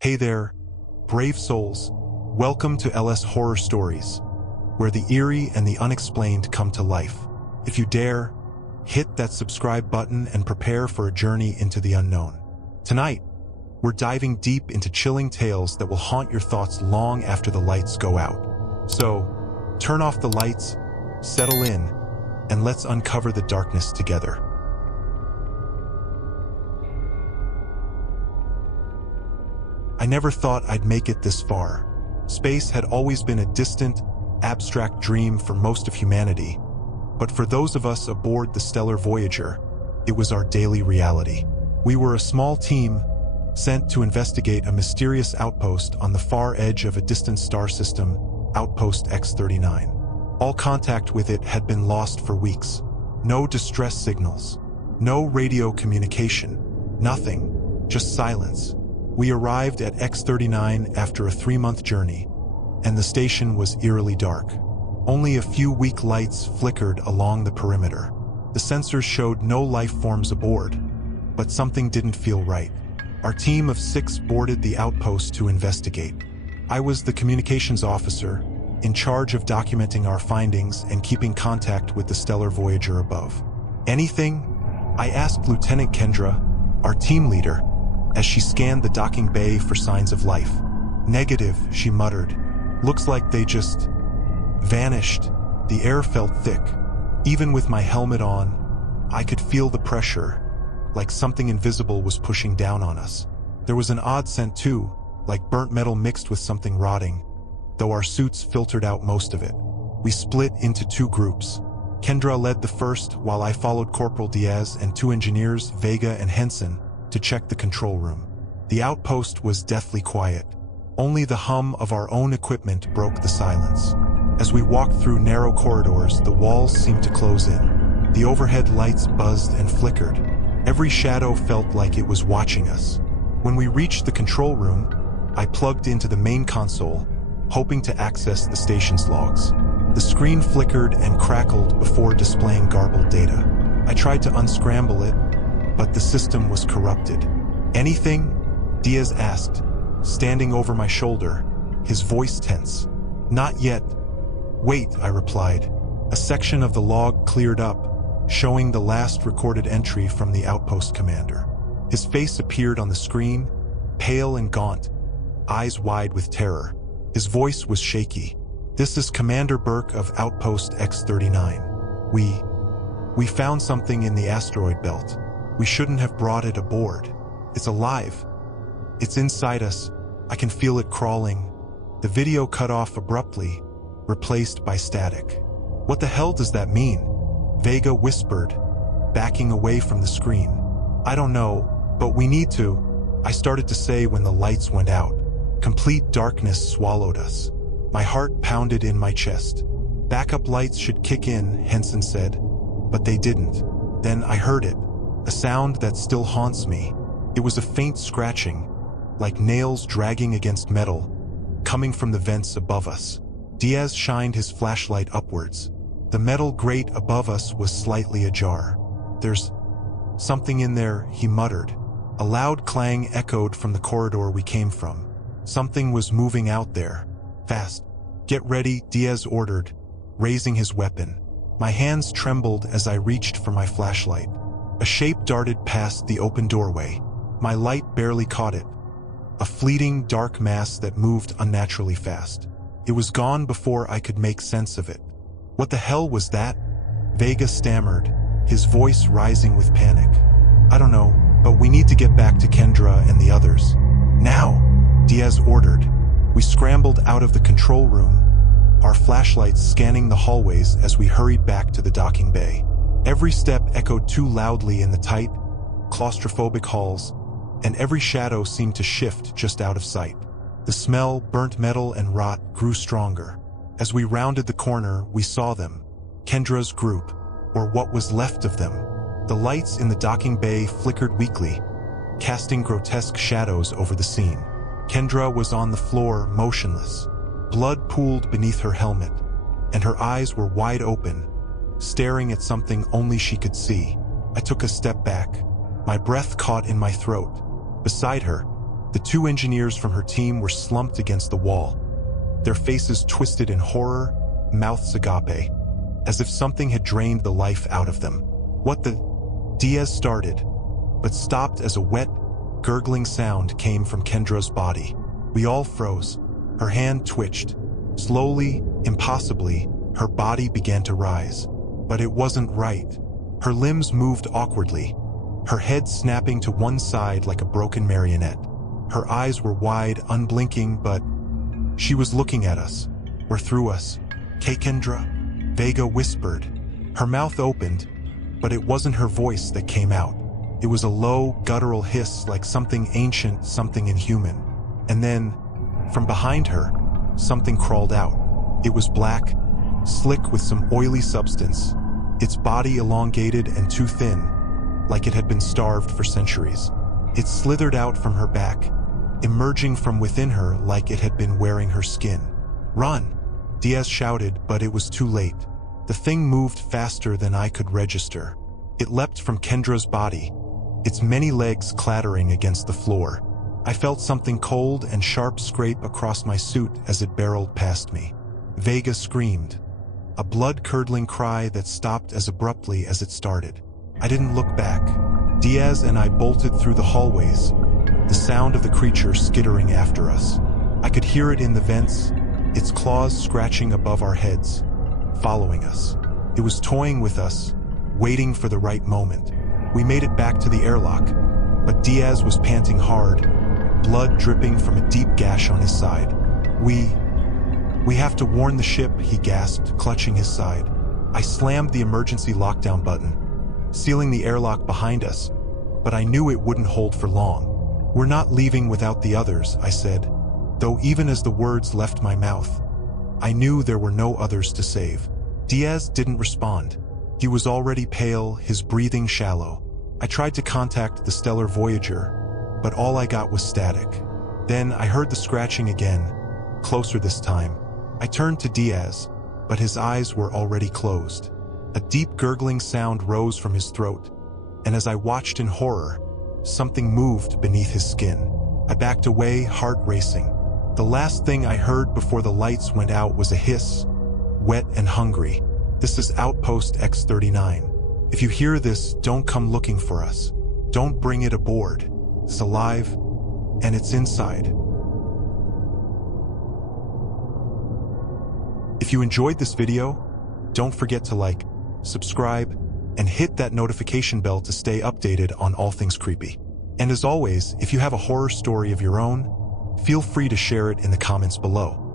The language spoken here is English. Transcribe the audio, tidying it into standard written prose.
Hey there, brave souls. Welcome to LS Horror Stories, where the eerie and the unexplained come to life. If you dare, hit that subscribe button and prepare for a journey into the unknown. Tonight, we're diving deep into chilling tales that will haunt your thoughts long after the lights go out. So, turn off the lights, settle in, and let's uncover the darkness together. I never thought I'd make it this far. Space had always been a distant, abstract dream for most of humanity. But for those of us aboard the stellar Voyager, it was our daily reality. We were a small team sent to investigate a mysterious outpost on the far edge of a distant star system, Outpost X39. All contact with it had been lost for weeks. No distress signals, no radio communication, nothing, just silence. We arrived at X39 after a 3-month journey, and the station was eerily dark. Only a few weak lights flickered along the perimeter. The sensors showed no life forms aboard, but something didn't feel right. Our team of 6 boarded the outpost to investigate. I was the communications officer, in charge of documenting our findings and keeping contact with the stellar Voyager above. Anything? I asked Lieutenant Kendra, our team leader, as she scanned the docking bay for signs of life. Negative, she muttered. Looks like they just vanished. The air felt thick. Even with my helmet on, I could feel the pressure, like something invisible was pushing down on us. There was an odd scent too, like burnt metal mixed with something rotting, though our suits filtered out most of it. We split into 2 groups. Kendra led the first, while I followed Corporal Diaz and 2 engineers, Vega and Henson, to check the control room. The outpost was deathly quiet. Only the hum of our own equipment broke the silence. As we walked through narrow corridors, the walls seemed to close in. The overhead lights buzzed and flickered. Every shadow felt like it was watching us. When we reached the control room, I plugged into the main console, hoping to access the station's logs. The screen flickered and crackled before displaying garbled data. I tried to unscramble it, but the system was corrupted. Anything? Diaz asked, standing over my shoulder, his voice tense. Not yet. Wait, I replied. A section of the log cleared up, showing the last recorded entry from the outpost commander. His face appeared on the screen, pale and gaunt, eyes wide with terror. His voice was shaky. This is Commander Burke of Outpost X39. We found something in the asteroid belt. We shouldn't have brought it aboard. It's alive. It's inside us. I can feel it crawling. The video cut off abruptly, replaced by static. What the hell does that mean? Vega whispered, backing away from the screen. I don't know, but we need to, I started to say when the lights went out. Complete darkness swallowed us. My heart pounded in my chest. Backup lights should kick in, Henson said, but they didn't. Then I heard it. A sound that still haunts me. It was a faint scratching, like nails dragging against metal, coming from the vents above us. Diaz shined his flashlight upwards. The metal grate above us was slightly ajar. There's something in there, he muttered. A loud clang echoed from the corridor we came from. Something was moving out there. Fast. Get ready, Diaz ordered, raising his weapon. My hands trembled as I reached for my flashlight. A shape darted past the open doorway. My light barely caught it. A fleeting, dark mass that moved unnaturally fast. It was gone before I could make sense of it. What the hell was that? Vega stammered, his voice rising with panic. I don't know, but we need to get back to Kendra and the others. Now, Diaz ordered. We scrambled out of the control room, our flashlights scanning the hallways as we hurried back to the docking bay. Every step echoed too loudly in the tight, claustrophobic halls, and every shadow seemed to shift just out of sight. The smell, burnt metal and rot, grew stronger. As we rounded the corner, we saw them. Kendra's group, or what was left of them. The lights in the docking bay flickered weakly, casting grotesque shadows over the scene. Kendra was on the floor, motionless. Blood pooled beneath her helmet, and her eyes were wide open, staring at something only she could see. I took a step back, my breath caught in my throat. Beside her, The two engineers from her team were slumped against the wall, their faces twisted in horror, mouths agape, as if something had drained the life out of them. "What the—" Diaz started, but stopped as a wet, gurgling sound came from Kendra's body. We all froze. Her hand twitched. Slowly, impossibly, her body began to rise. But it wasn't right. Her limbs moved awkwardly, her head snapping to one side like a broken marionette. Her eyes were wide, unblinking, but she was looking at us, or through us. "K. Kendra?" Vega whispered. Her mouth opened, but it wasn't her voice that came out. It was a low, guttural hiss like something ancient, something inhuman. And then, from behind her, something crawled out. It was black, slick with some oily substance, its body elongated and too thin, like it had been starved for centuries. It slithered out from her back, emerging from within her like it had been wearing her skin. "Run!" Diaz shouted, but it was too late. The thing moved faster than I could register. It leapt from Kendra's body, its many legs clattering against the floor. I felt something cold and sharp scrape across my suit as it barreled past me. Vega screamed, a blood-curdling cry that stopped as abruptly as it started. I didn't look back. Diaz and I bolted through the hallways, the sound of the creature skittering after us. I could hear it in the vents, its claws scratching above our heads, following us. It was toying with us, waiting for the right moment. We made it back to the airlock, but Diaz was panting hard, blood dripping from a deep gash on his side. We have to warn the ship," he gasped, clutching his side. I slammed the emergency lockdown button, sealing the airlock behind us, but I knew it wouldn't hold for long. "We're not leaving without the others," I said, though even as the words left my mouth, I knew there were no others to save. Diaz didn't respond. He was already pale, his breathing shallow. I tried to contact the Stellar Voyager, but all I got was static. Then I heard the scratching again, closer this time. I turned to Diaz, but his eyes were already closed. A deep gurgling sound rose from his throat, and as I watched in horror, something moved beneath his skin. I backed away, heart racing. The last thing I heard before the lights went out was a hiss, wet and hungry. "This is Outpost X39. If you hear this, don't come looking for us. Don't bring it aboard. It's alive, and it's inside." If you enjoyed this video, don't forget to like, subscribe, and hit that notification bell to stay updated on all things creepy. And as always, if you have a horror story of your own, feel free to share it in the comments below.